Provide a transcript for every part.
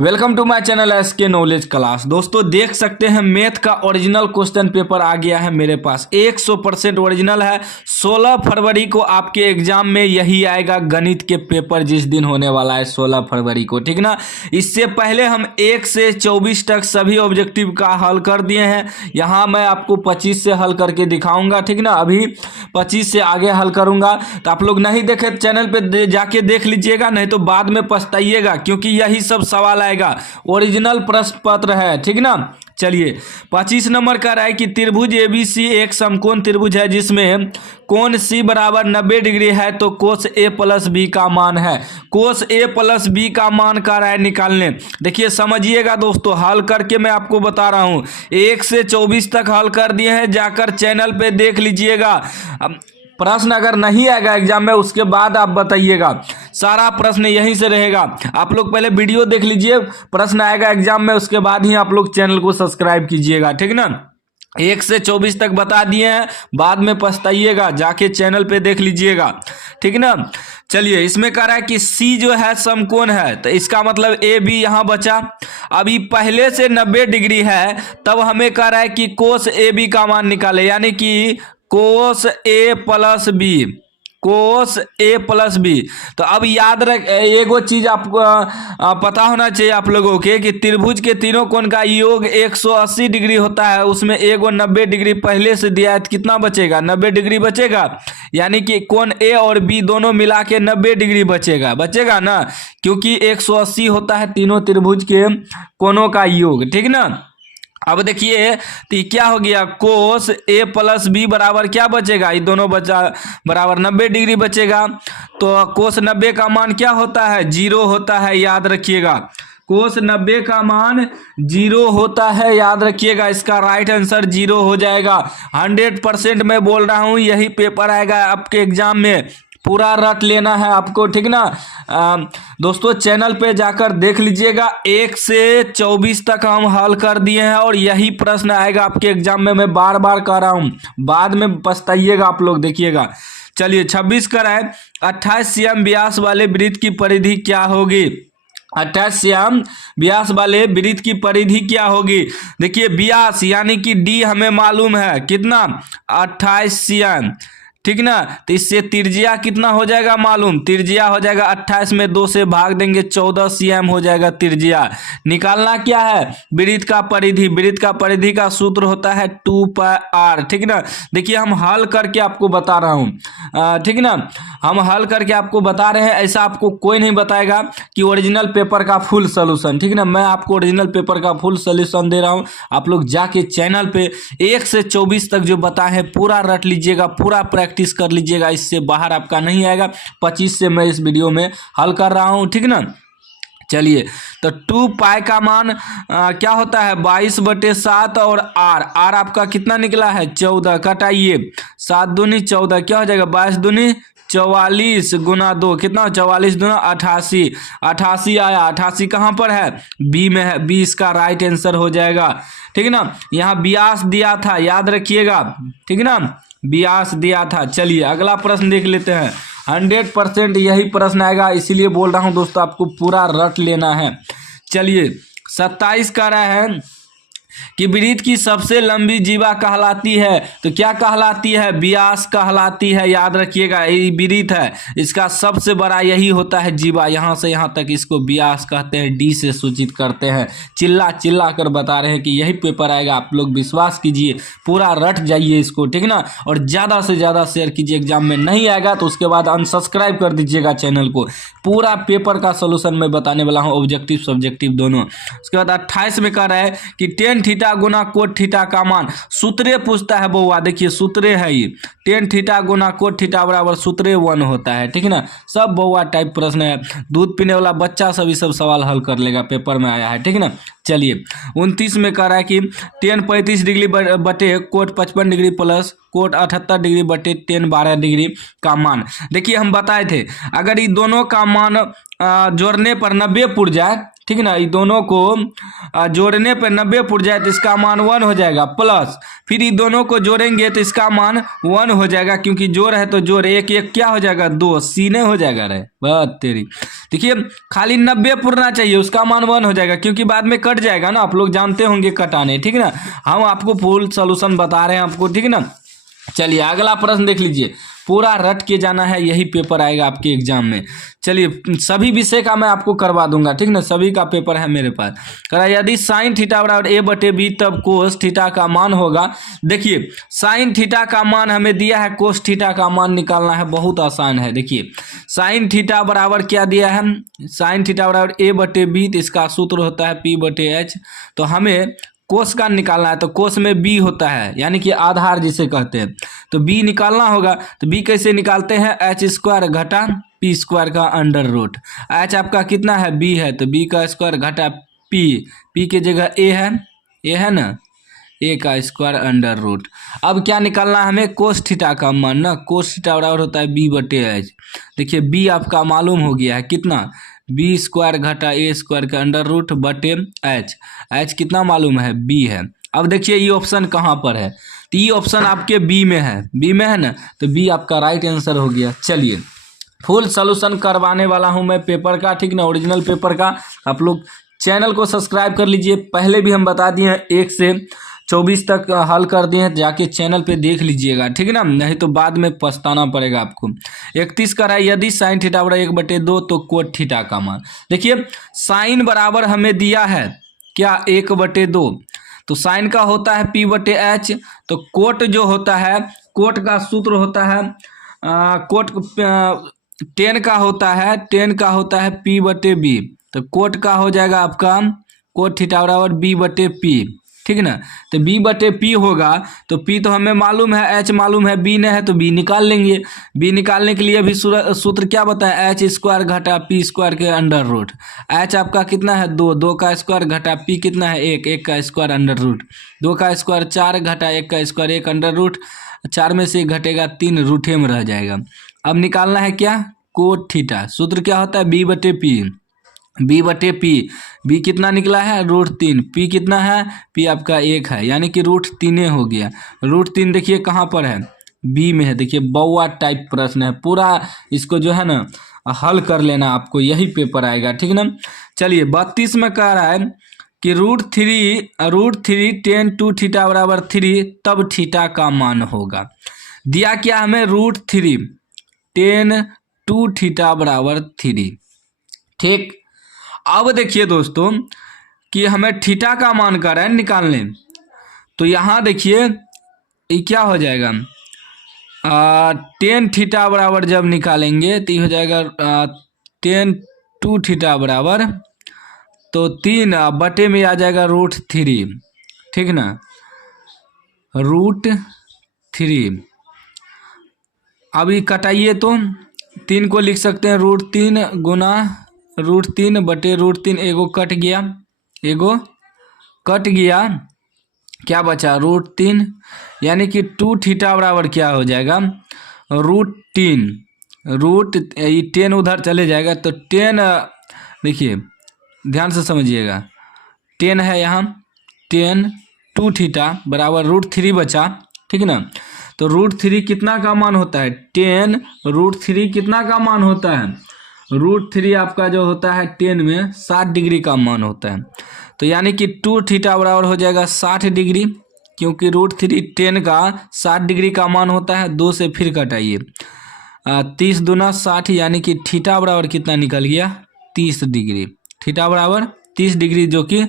Welcome to my channel SK knowledge class. दोस्तों देख सकते हैं मैथ का ओरिजिनल क्वेश्चन पेपर आ गया है मेरे पास। 100% ओरिजिनल है। 16 फरवरी को आपके एग्जाम में यही आएगा गणित के पेपर, जिस दिन होने वाला है 16 फरवरी को, ठीक ना। इससे पहले हम 1 से 24 तक सभी ऑब्जेक्टिव का हल कर दिए हैं। यहाँ मैं आपको 25 से हल करके दिखाऊंगा, ठीक ना। अभी 25 से आगे हल करूंगा, तो आप लोग नहीं देखे चैनल पे जाके देख लीजिएगा, नहीं तो बाद में पछताइएगा, क्योंकि यही सब सवाल आएगा। ओरिजिनल प्रश्न पत्र है, ठीक ना। चलिए 25 नंबर का रहा है कि त्रिभुज एबीसी एक समकोण त्रिभुज है जिसमें कोण सी बराबर 90 डिग्री है, तो कोस ए प्लस बी का मान है। कोस ए प्लस बी का मान का रहा है निकालने। देखिए समझिएगा दोस्तों, हल करके मैं आपको बता रहा हूं। 1 से 24 तक हल कर दिए हैं, जाकर चैनल पे देख लीजिएगा। प्रश्न अगर नहीं आएगा एग्जाम में उसके बाद आप बताइएगा, सारा प्रश्न यहीं से रहेगा। आप लोग पहले वीडियो देख लीजिए, प्रश्न आएगा एग्जाम में उसके बाद ही आप लोग चैनल को सब्सक्राइब कीजिएगा, ठीक ना। 1 से 24 तक बता दिए हैं, बाद में पछताइएगा, जाके चैनल पे देख लीजिएगा, ठीक ना। चलिए इसमें कह रहा है कि सी जो है समकोण है, तो इसका मतलब ए बी यहाँ बचा। अभी पहले से 90 डिग्री है, तब हमें कह रहा है कि कोस ए बी का मान निकाले, यानी कि कोस ए प्लस बी, कोस ए प्लस बी। तो अब याद रख, एगो चीज आपको पता होना चाहिए आप लोगों के कि त्रिभुज के तीनों कोण का योग 180 डिग्री होता है। उसमें एगो 90 डिग्री पहले से दिया है, तो कितना बचेगा? 90 डिग्री बचेगा, यानी कि कोण ए और बी दोनों मिला के 90 डिग्री बचेगा ना, क्योंकि 180 होता है तीनों त्रिभुज के कोणों का योग, ठीक ना। अब देखिए तो क्या हो गया, कोस ए प्लस बी बराबर क्या बचेगा, ये दोनों बचा बराबर 90 डिग्री बचेगा। तो कोस 90 का मान क्या होता है? 0 होता है, याद रखिएगा। कोस 90 का मान 0 होता है, याद रखिएगा। इसका राइट आंसर 0 हो जाएगा। 100% मैं बोल रहा हूँ, यही पेपर आएगा आपके एग्जाम में। पूरा रट लेना है आपको, ठीक ना। दोस्तों चैनल पे जाकर देख लीजिएगा, 1 से 24 तक हम हल कर दिए हैं और यही प्रश्न आएगा आपके एग्जाम में। मैं बार बार कह रहा हूं, बाद में पछताइएगा आप लोग, देखिएगा। चलिए 26 का है, 28 cm व्यास वाले वृत्त की परिधि क्या होगी? 28 cm व्यास वाले वृत्त की परिधि क्या होगी? देखिए व्यास यानी कि डी हमें मालूम है, कितना? 28 cm, ठीक ना। तो इससे त्रिज्या कितना हो जाएगा मालूम? त्रिज्या हो जाएगा 28 में 2 से भाग देंगे 14 cm हो जाएगा त्रिज्या। निकालना क्या है? वृत्त का परिधि। वृत्त का परिधि का सूत्र होता है 2πr, ठीक ना। देखिए हम हल करके आपको बता रहा हूँ, ठीक ना। हम हल करके आपको बता रहे हैं, ऐसा आपको कोई नहीं बताएगा कि ओरिजिनल पेपर का फुल सोल्यूशन, ठीक ना। मैं आपको ओरिजिनल पेपर का फुल सोल्यूशन दे रहा हूँ। आप लोग जाके चैनल पे 1 से 24 तक जो बताए हैं पूरा रट लीजिएगा, पूरा प्रैक्टिस कर लीजिएगा, इससे बाहर आपका नहीं आएगा। 25 से मैं इस वीडियो में हल कर रहा हूँ, ठीक ना। चलिए तो 2π का मान क्या होता है? 22/7 और r आपका कितना निकला है? 14। कटाइए 7 दूनी 14, क्या हो जाएगा? 22 दूनी 44 गुना 2, कितना? 44 दूना 88। 88 आया, 88 कहाँ पर है? बी में है, बी इसका राइट आंसर हो जाएगा, ठीक ना। यहाँ व्यास दिया था, याद रखिएगा, ठीक ना, व्यास दिया था। चलिए अगला प्रश्न देख लेते हैं। 100% यही प्रश्न आएगा, इसीलिए बोल रहा हूं दोस्तों, आपको पूरा रट लेना है। चलिए 27 का रहा है कि वृत्त की सबसे लंबी जीवा कहलाती है, तो क्या कहलाती है? व्यास कहलाती है, याद रखिएगा। ये वृत्त है, इसका सबसे बड़ा यही होता है जीवा, यहाँ से यहाँ तक इसको व्यास कहते हैं, डी से सूचित करते हैं। चिल्ला कर बता रहे हैं कि यही पेपर आएगा। आप लोग विश्वास कीजिए, पूरा रट जाइए इसको, ठीक ना। और ज़्यादा से ज़्यादा शेयर कीजिए। एग्जाम में नहीं आएगा तो उसके बाद अनसब्सक्राइब कर दीजिएगा चैनल को। पूरा पेपर का सोल्यूशन मैं बताने वाला हूँ, ऑब्जेक्टिव सब्जेक्टिव दोनों। उसके बाद 28 में कह रहा है कि टेन थीटा गुना कोट थीटा का मान। सूत्रे पूछता है बउआ, देखिए सूत्रे है ये। टेन थीटा गुना कोट थीटा बराबर सूत्रे 1 होता है, ठीक ना। सब बउआ टाइप प्रश्न है, दूध पीने वाला बच्चा सब ये सब सवाल हल कर लेगा, पेपर में आया है, ठीक ना। चलिए 29 में कह रहा है कि टेन 35 डिग्री बटे cot 55 degree plus cot 78 degree बटे टेन 12 डिग्री का मान। देखिए हम बताए थे, अगर ये दोनों का मान जोड़ने पर 90 पुर जाए, ठीक ना, ये दोनों को जोड़ने पर 90 पुट जाए तो इसका मान 1 हो जाएगा, प्लस फिर ये दोनों को जोड़ेंगे तो इसका मान 1 हो जाएगा, क्योंकि जोड़ है तो जोड़, एक एक क्या हो जाएगा 2, सीने हो जाएगा रे बात तेरी। देखिए खाली 90 पुरना चाहिए, उसका मान 1 हो जाएगा, क्योंकि बाद में कट जाएगा ना, आप लोग जानते होंगे कटाने, ठीक ना। हम आपको फुल सोल्यूशन बता रहे हैं आपको, ठीक ना। चलिए अगला प्रश्न देख लीजिए, पूरा रट के जाना है, यही पेपर आएगा आपके एग्जाम में। चलिए सभी विषय का मैं आपको करवा दूंगा, ठीक ना, सभी का पेपर है मेरे पास। करा यदि साइन थीटा बराबर ए बटे बी तब कोस थीटा का मान होगा। देखिए साइन थीटा का मान हमें दिया है, कोस थीटा का मान निकालना है, बहुत आसान है। देखिए साइन थीटा बराबर क्या दिया है, साइन थीटा बराबर ए बटे बी, तो इसका सूत्र होता है पी बटे एच। तो हमें कोस का निकालना है, तो कोस में बी होता है, यानी कि आधार जिसे कहते हैं, तो बी निकालना होगा। तो बी कैसे निकालते हैं, एच स्क्वायर घटा पी स्क्वायर का अंडर रूट। एच आपका कितना है, बी है, तो बी का स्क्वायर घटा पी, पी की जगह ए है ना, ए का स्क्वायर अंडर रूट। अब क्या निकालना है हमें, कोस थीटा का मान ना, कोस थीटा बराबर होता है बी बटे एच। देखिए बी आपका मालूम हो गया है कितना, बी स्क्वायर घटा ए स्क्वायर का अंडर रूट बटे एच, एच कितना मालूम है, बी है। अब देखिए ये ऑप्शन कहाँ पर है, तो ये ऑप्शन आपके बी में है, बी में है ना, तो बी आपका राइट आंसर हो गया। चलिए फुल सोल्यूशन करवाने वाला हूँ मैं पेपर का, ठीक ना, ओरिजिनल पेपर का। आप लोग चैनल को सब्सक्राइब कर लीजिए, पहले भी हम बता दिए हैं 1 से 24 तक हल कर दिए हैं, जाके चैनल पे देख लीजिएगा, ठीक है ना, नहीं तो बाद में पछताना पड़ेगा आपको। 31 का है, यदि साइन थीटा बराबर 1/2 तो कोट थीटा का मान। देखिए साइन बराबर हमें दिया है क्या, 1/2, तो साइन का होता है पी बटे एच, तो कोट जो होता है, कोट का सूत्र होता है कोट टेन का होता है पी बटे बी, तो कोट का हो जाएगा आपका कोट थीटा बराबर बी बटे पी, ठीक ना। तो बी बटे पी होगा, तो पी तो हमें मालूम है, एच मालूम है, बी नहीं है, तो बी निकाल लेंगे। बी निकालने के लिए भी सूत्र क्या बताया, एच स्क्वायर घटा पी स्क्वायर के अंडर रूट। एच आपका कितना है 2, 2 का स्क्वायर घटा पी कितना है 1, 1 का स्क्वायर अंडर रूट, 2 का स्क्वायर 4 घटा 1 का स्क्वायर 1 अंडर रूट, 4 में से घटेगा 3, रूठे में रह जाएगा। अब निकालना है क्या, कोट थीटा, सूत्र क्या होता है बी बटे पी, बी बटे पी, बी कितना निकला है √3, पी कितना है, पी आपका 1 है, यानी कि √3 हो गया। √3 देखिए कहाँ पर है, बी में है। देखिए बौआ टाइप प्रश्न है, पूरा इसको जो है ना हल कर लेना, आपको यही पेपर आएगा, ठीक ना। चलिए 32 में कह रहा है कि √3 10 2 थीटा बराबर 3 तब थीटा का मान होगा। दिया क्या हमें, √3 10 2 थीटा बराबर 3, ठीक। अब देखिए दोस्तों कि हमें थीटा का मान कर रहे हैं निकालने, तो यहाँ देखिए ये क्या हो जाएगा, 10 थीटा बराबर जब निकालेंगे तो ये हो जाएगा 10 2 थीटा बराबर, तो 3 बटे में आ जाएगा √3, ठीक ना, √3। अभी कटाइए तो 3 को लिख सकते हैं √3 गुना √3 बटे √3, एगो कट गया, क्या बचा √3, यानी कि 2 थीटा बराबर क्या हो जाएगा √3, ये 10 उधर चले जाएगा, तो 10 देखिए ध्यान से समझिएगा, 10 है यहाँ, 10 2 थीटा बराबर √3 बचा, ठीक ना। तो √3 कितना का मान होता है, 10 √3 कितना का मान होता है, √3 आपका जो होता है 10 में 60 डिग्री का मान होता है, तो यानी कि 2 थीटा बराबर हो जाएगा 60 डिग्री, क्योंकि √3 10 का 60 डिग्री का मान होता है। 2 से फिर घटाइए, 30 दूना 60, यानी कि थीटा बराबर कितना निकल गया 30 डिग्री, थीटा बराबर 30 डिग्री, जो कि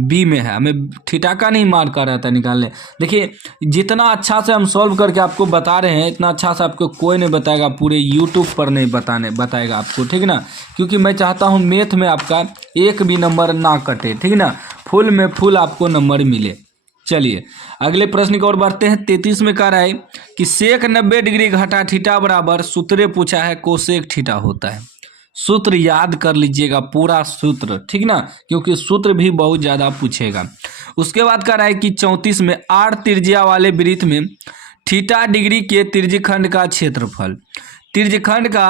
बी में है। हमें थीटा का नहीं मान कर रहा था निकालने। देखिए जितना अच्छा से हम सॉल्व करके आपको बता रहे हैं, इतना अच्छा से आपको कोई नहीं बताएगा, पूरे यूट्यूब पर नहीं बताएगा आपको, ठीक ना, क्योंकि मैं चाहता हूं मैथ में आपका एक भी नंबर ना कटे, ठीक ना, फुल में फुल आपको नंबर मिले। चलिए अगले प्रश्न की ओर बढ़ते हैं। 33 में कह रहा है कि सेक 90 डिग्री घटा थीटा बराबर, सूत्र पूछा है कोसेक थीटा होता है। सूत्र याद कर लीजिएगा, पूरा सूत्र, ठीक ना, क्योंकि सूत्र भी बहुत ज़्यादा पूछेगा। उसके बाद कह रहा है कि 34 में 8 त्रिज्या वाले वृत्त में थीटा डिग्री के त्रिज्यखंड का क्षेत्रफल, त्रिज्यखंड का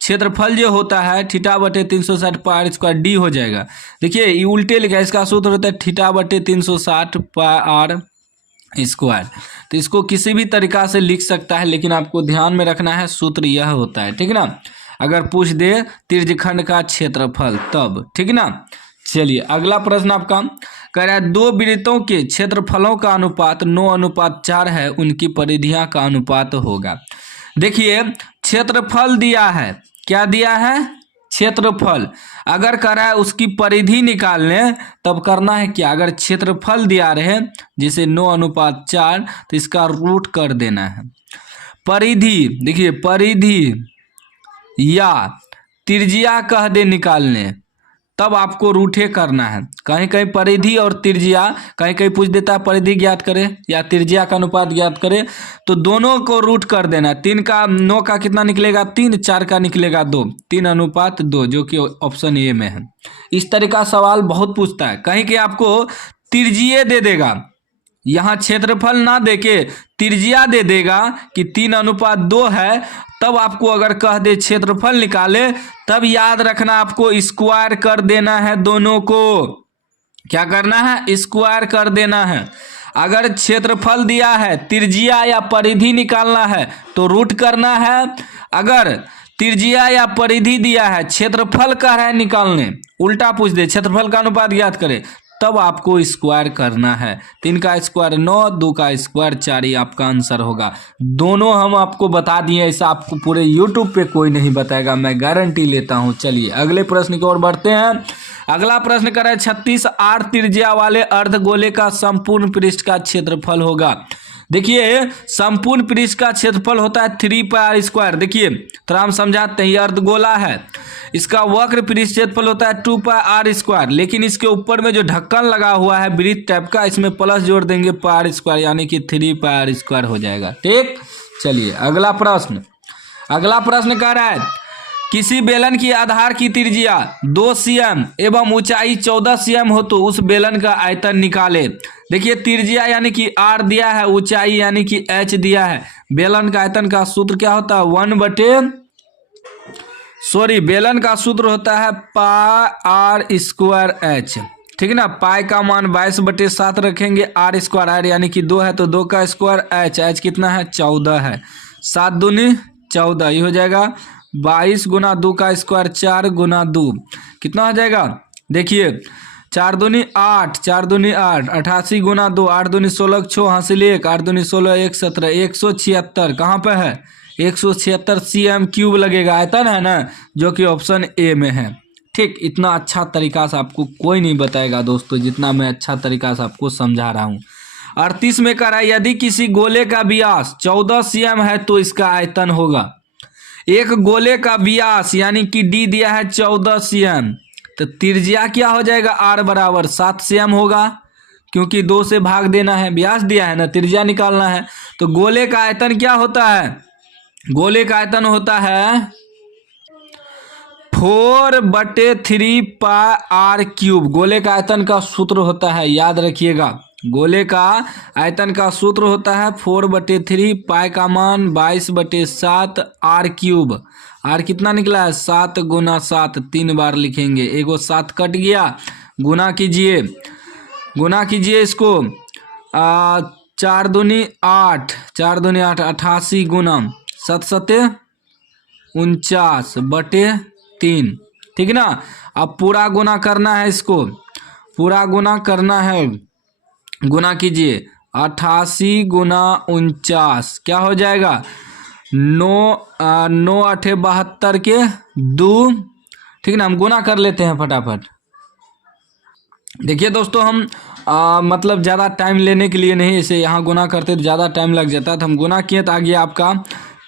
क्षेत्रफल जो होता है थीटा बटे 360 पाई आर स्क्वायर डी हो जाएगा। देखिए ये उल्टे लिखा है, इसका सूत्र होता है थीटा बटे 360 पाई आर स्क्वायर। तो इसको किसी भी तरीका से लिख सकता है, लेकिन आपको ध्यान में रखना है सूत्र यह होता है, ठीक है ना। अगर पूछ दे त्रिज्यखंड का क्षेत्रफल तब, ठीक है ना। चलिए अगला प्रश्न आपका कह रहा है, दो वृत्तों के क्षेत्रफलों का अनुपात 9:4 है, उनकी परिधियां का अनुपात होगा। देखिए क्षेत्रफल दिया है, क्या दिया है, क्षेत्रफल। अगर कह रहा है उसकी परिधि निकालने तब करना है क्या, अगर क्षेत्रफल दिया रहे जैसे 9:4 तो इसका रूट कर देना है। परिधि, देखिए परिधि या त्रिज्या कह दे निकालने तब आपको रूठे करना है। कहीं कहीं परिधि और त्रिज्या, कहीं कहीं पूछ देता है परिधि ज्ञात करें या त्रिज्या का अनुपात ज्ञात करें, तो दोनों को रूट कर देना है। 3 का 9 का कितना निकलेगा 3, 4 का निकलेगा 2, 3:2, जो कि ऑप्शन ए में है। इस तरह का सवाल बहुत पूछता है। कहीं कहीं आपको त्रिज्यीय दे देगा, यहाँ क्षेत्रफल ना देके त्रिज्या दे देगा कि 3:2 है, तब आपको अगर कह दे क्षेत्रफल निकाले तब याद रखना आपको स्क्वायर कर देना है। दोनों को क्या करना है, स्क्वायर कर देना है। अगर क्षेत्रफल दिया है त्रिज्या या परिधि निकालना है तो रूट करना है। अगर त्रिज्या या परिधि दिया है क्षेत्रफल कह रहा है निकालने, उल्टा पूछ दे क्षेत्रफल का अनुपात ज्ञात करे, तब आपको स्क्वायर करना है। 3 का स्क्वायर 9, 2 का स्क्वायर 4, ही आपका आंसर होगा। दोनों हम आपको बता दिए, ऐसा आपको पूरे यूट्यूब पे कोई नहीं बताएगा, मैं गारंटी लेता हूँ। चलिए अगले प्रश्न की ओर बढ़ते हैं। अगला प्रश्न कर रहा है 36 आर त्रिज्या वाले अर्धगोले का संपूर्ण पृष्ठ का क्षेत्रफल होगा। देखिए संपूर्ण पृष्ठ का क्षेत्रफल होता है 3 पाई आर स्क्वायर। देखिए थोड़ा हम समझाते हैं, ये अर्धगोला है, इसका वक्र पृष्ठ क्षेत्रफल होता है 2 पाई आर स्क्वायर, लेकिन इसके ऊपर में जो ढक्कन लगा हुआ है वृत्त टाइप का, इसमें प्लस जोड़ देंगे पाई आर स्क्वायर, यानी कि 3 पाई आर स्क्वायर हो जाएगा। ठीक, चलिए अगला प्रश्न। अगला प्रश्न कह रहा है किसी बेलन की आधार की त्रिज्या 2 cm एवं ऊंचाई 14 cm हो तो उस बेलन का आयतन निकाले। देखिए त्रिज्या यानी कि r दिया है, ऊंचाई यानी कि h दिया है। बेलन का आयतन का सूत्र क्या होता है, बेलन का सूत्र होता है पाई आर स्क्वायर h, ठीक है ना। पाई का मान 22/7 रखेंगे, आर स्क्वायर आर यानी कि 2 है तो 2 का स्क्वायर h कितना है 14 है, 7 दूनी 14, ये हो जाएगा 22 गुना 2 का स्क्वायर 4 गुना 2 कितना हो जाएगा। देखिए 4 दूनी 8, 4 दूनी 8, 88 गुना 2, 8 दूनी 16, 6 हासिल 1, 8 दूनी 16, 1 17, 176 कहाँ पे है 176 cm क्यूब लगेगा, आयतन है ना, जो कि ऑप्शन ए में है। ठीक, इतना अच्छा तरीका से आपको कोई नहीं बताएगा दोस्तों, जितना मैं अच्छा तरीका से आपको समझा रहा हूँ। 38 में कह रहा है यदि किसी गोले का व्यास 14 cm है तो इसका आयतन होगा। एक गोले का व्यास यानी कि डी दिया है 14 cm, तो त्रिज्या क्या हो जाएगा r बराबर 7 cm होगा, क्योंकि 2 से भाग देना है, व्यास दिया है ना, त्रिज्या निकालना है। तो गोले का आयतन क्या होता है, गोले का आयतन होता है 4/3 पाई आर क्यूब। गोले का आयतन का सूत्र होता है, याद रखिएगा, गोले का आयतन का सूत्र होता है 4/3, पाई का मान 22/7 आर क्यूब। आर कितना निकला है 7 गुना 7, 3 बार लिखेंगे, एगो 7 कट गया, गुना कीजिए, गुना कीजिए इसको, 4 दूनी 8, 4 दूनी 8, 88 गुना 7 सते 49/3, ठीक है ना। अब पूरा गुना करना है, इसको पूरा गुना करना है, गुना कीजिए 88 गुना 49 क्या हो जाएगा 9 8 72 के 2, ठीक है ना। हम गुना कर लेते हैं फटाफट। देखिए दोस्तों हम मतलब ज़्यादा टाइम लेने के लिए नहीं, इसे यहाँ गुना करते तो ज़्यादा टाइम लग जाता, तो हम गुना किए तो आ गया आपका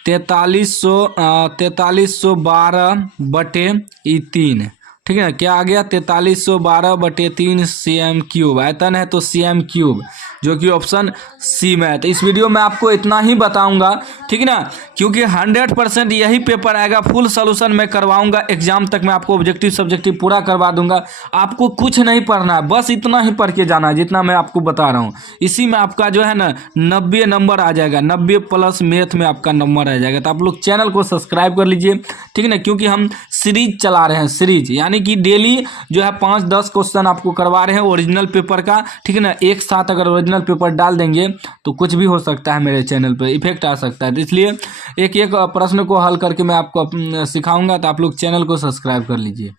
4312/3, ठीक है ना। क्या आ गया 4312/3 cm क्यूब, आयतन है तो cm क्यूब, जो कि ऑप्शन सी में है। तो इस वीडियो में आपको इतना ही बताऊंगा, ठीक है ना, क्योंकि 100% यही पेपर आएगा। फुल सोल्यूशन मैं करवाऊंगा, एग्जाम तक मैं आपको ऑब्जेक्टिव सब्जेक्टिव पूरा करवा दूंगा। आपको कुछ नहीं पढ़ना है, बस इतना ही पढ़ के जाना है जितना मैं आपको बता रहा हूँ। इसी में आपका जो है ना 90 नंबर आ जाएगा, 90 प्लस मैथ में आपका नंबर आ जाएगा। तो आप लोग चैनल को सब्सक्राइब कर लीजिए, ठीक है ना, क्योंकि हम सीरीज चला रहे हैं, सीरीज यानी कि डेली जो है 5-10 क्वेश्चन आपको करवा रहे हैं ओरिजिनल पेपर का, ठीक है ना। एक साथ अगर ओरिजिनल पेपर डाल देंगे तो कुछ भी हो सकता है, मेरे चैनल पर इफेक्ट आ सकता है। तो इसलिए एक एक प्रश्न को हल करके मैं आपको सिखाऊंगा, तो आप लोग चैनल को सब्सक्राइब कर लीजिए।